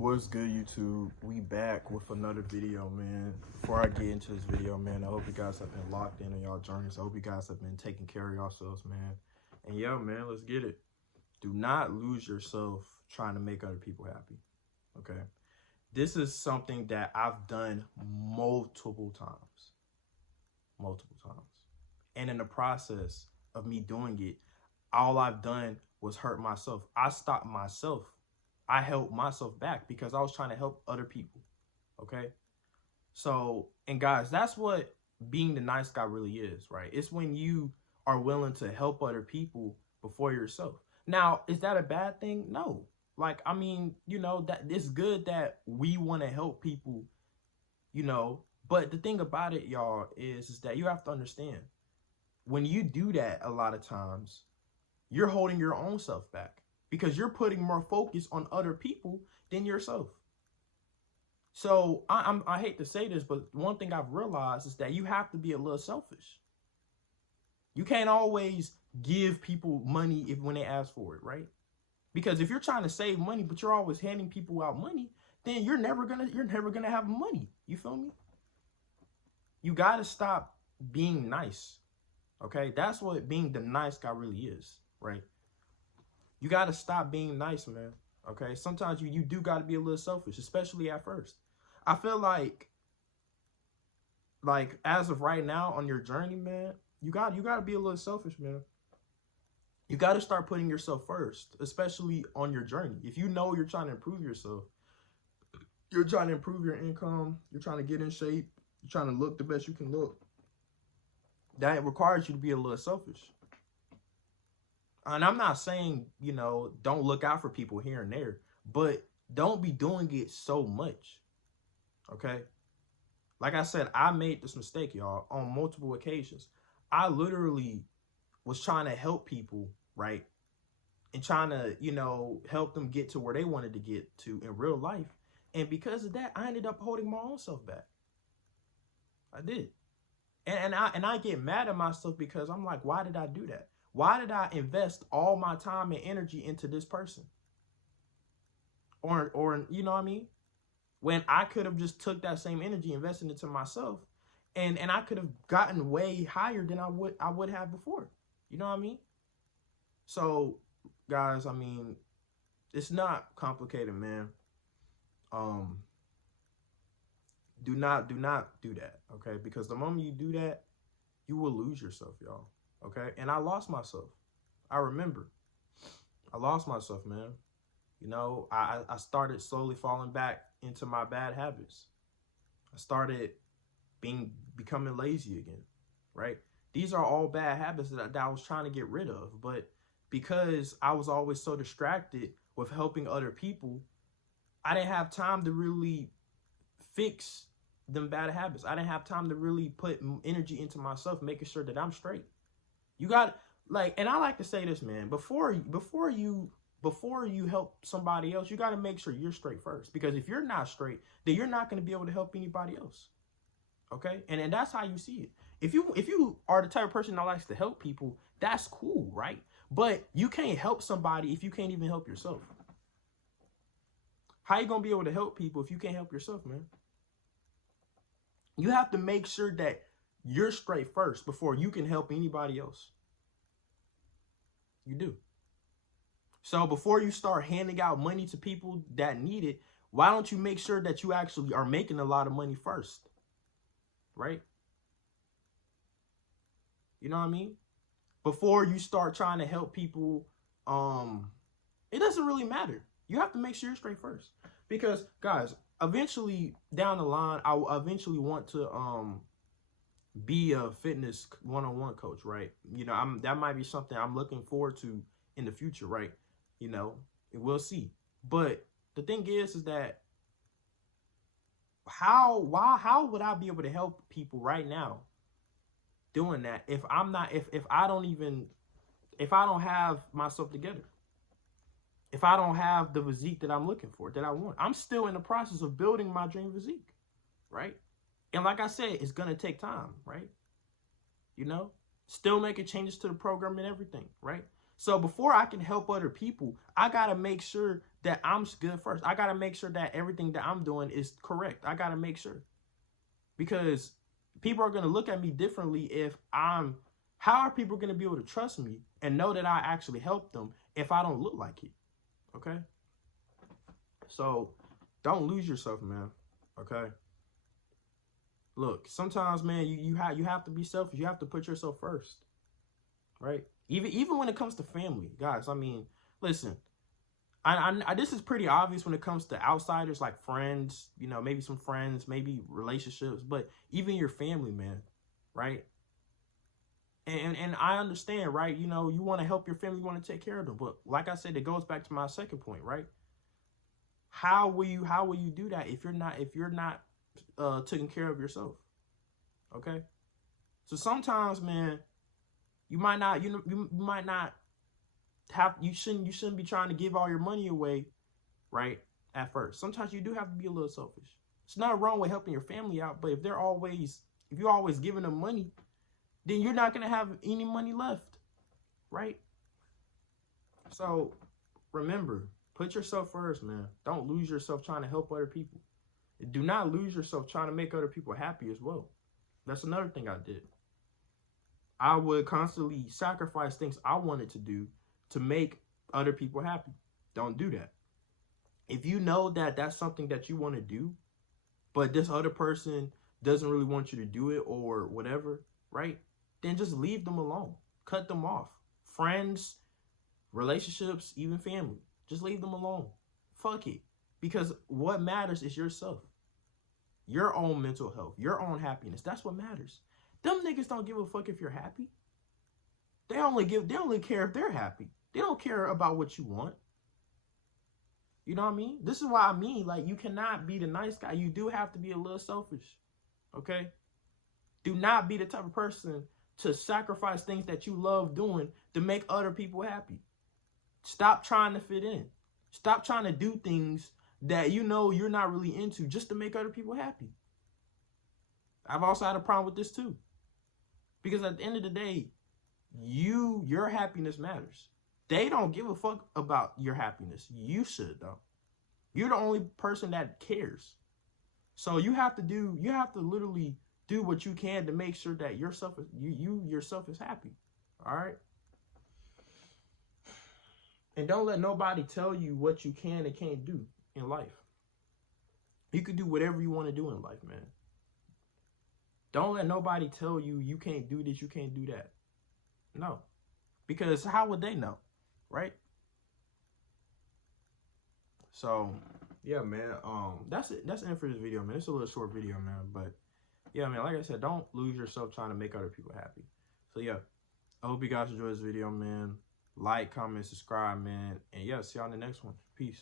What's good, YouTube? We back with another video, man. Before I get into this video, man, I hope you guys have been locked in on y'all journeys. I hope you guys have been taking care of yourselves, man. And yeah, man, let's get it. Do not lose yourself trying to make other people happy, okay? This is something that I've done multiple times. And in the process of me doing it, all I've done was hurt myself. I stopped myself. I held myself back because I was trying to help other people. Okay. So, and guys, that's what being the nice guy really is, right? It's when you are willing to help other people before yourself. Now, is that a bad thing? No. Like, I mean, that it's good that we want to help people, but the thing about it, y'all, is that you have to understand when you do that, a lot of times you're holding your own self back because you're putting more focus on other people than yourself. So I hate to say this, but one thing I've realized is that you have to be a little selfish. You can't always give people money when they ask for it, right? Because if you're trying to save money, but you're always handing people out money, then you're never gonna have money. You feel me? You gotta stop being nice. Okay, that's what being the nice guy really is, right? You gotta stop being nice, man. Okay, sometimes you do gotta be a little selfish, especially at first. I feel like as of right now on your journey, man, you gotta be a little selfish, man. You gotta start putting yourself first, especially on your journey. If you know you're trying to improve yourself, you're trying to improve your income, you're trying to get in shape, you're trying to look the best you can look, that requires you to be a little selfish. And I'm not saying, don't look out for people here and there, but don't be doing it so much. Okay? Like I said, I made this mistake, y'all, on multiple occasions. I literally was trying to help people, right? And trying to, help them get to where they wanted to get to in real life. And because of that, I ended up holding my own self back. I did. And I get mad at myself because I'm like, why did I do that? Why did I invest all my time and energy into this person? Or you know what I mean? When I could have just took that same energy, invested into myself, and I could have gotten way higher than I would have before. You know what I mean? So, guys, I mean, it's not complicated, man. Do not do that, okay? Because the moment you do that, you will lose yourself, y'all. Okay? And I lost myself. I remember. I lost myself, man. I started slowly falling back into my bad habits. I started becoming lazy again, right? These are all bad habits that I was trying to get rid of. But because I was always so distracted with helping other people, I didn't have time to really fix them bad habits. I didn't have time to really put energy into myself, making sure that I'm straight. You got and I like to say this, man, before you help somebody else, you got to make sure you're straight first. Because if you're not straight, then you're not going to be able to help anybody else. Okay? And that's how you see it. If you are the type of person that likes to help people, that's cool, right? But you can't help somebody if you can't even help yourself. How you going to be able to help people if you can't help yourself, man? You have to make sure that you're straight first before you can help anybody else. You do. So before you start handing out money to people that need it, why don't you make sure that you actually are making a lot of money first? Right? You know what I mean? Before you start trying to help people, it doesn't really matter. You have to make sure you're straight first. Because, guys, eventually down the line, I eventually want to be a fitness one-on-one coach, right? That might be something I'm looking forward to in the future, right? We'll see. But the thing is that how would I be able to help people right now doing that if I'm not if I don't have myself together? If I don't have the physique that I'm looking for, that I want. I'm still in the process of building my dream physique, right? And like I said, it's going to take time, right? Still making changes to the program and everything, right? So before I can help other people, I got to make sure that I'm good first. I got to make sure that everything that I'm doing is correct. I got to make sure. Because people are going to look at me differently if I'm, how are people going to be able to trust me and know that I actually helped them if I don't look like it? Okay? So don't lose yourself, man. Okay? Look, sometimes, man, you have to be selfish. You have to put yourself first. Right? Even when it comes to family, guys, I mean, listen, I this is pretty obvious when it comes to outsiders like friends, you know, maybe some friends, maybe relationships, but even your family, man, right? And I understand, right? You know, you want to help your family, you want to take care of them, but like I said, it goes back to my second point, right? How will you do that if you're not taking care of yourself? Okay? So sometimes, man, you might not you might not have you shouldn't be trying to give all your money away, right? At first. Sometimes you do have to be a little selfish. It's not wrong with helping your family out, but if you're always giving them money, then you're not gonna have any money left, right? So remember, put yourself first, man. Don't lose yourself trying to help other people. Do not lose yourself trying to make other people happy as well. That's another thing I did. I would constantly sacrifice things I wanted to do to make other people happy. Don't do that. If you know that that's something that you want to do, but this other person doesn't really want you to do it or whatever, right? Then just leave them alone. Cut them off. Friends, relationships, even family. Just leave them alone. Fuck it. Because what matters is yourself. Your own mental health. Your own happiness. That's what matters. Them niggas don't give a fuck if you're happy. They only care if they're happy. They don't care about what you want. You know what I mean? This is why I mean, like, you cannot be the nice guy. You do have to be a little selfish. Okay? Do not be the type of person to sacrifice things that you love doing to make other people happy. Stop trying to fit in. Stop trying to do things that you know you're not really into just to make other people happy. I've also had a problem with this too. Because at the end of the day, your happiness matters. They don't give a fuck about your happiness. You should, though. You're the only person that cares. So you have to literally do what you can to make sure that yourself is happy. All right? And don't let nobody tell you what you can and can't do in life. You can do whatever you want to do in life, man. Don't let nobody tell you you can't do this, you can't do that. No. Because how would they know? Right? So, yeah, man. That's it. That's it for this video, man. It's a little short video, man. But, yeah, man, like I said, don't lose yourself trying to make other people happy. So, yeah. I hope you guys enjoyed this video, man. Like, comment, subscribe, man. And, yeah, see y'all in the next one. Peace.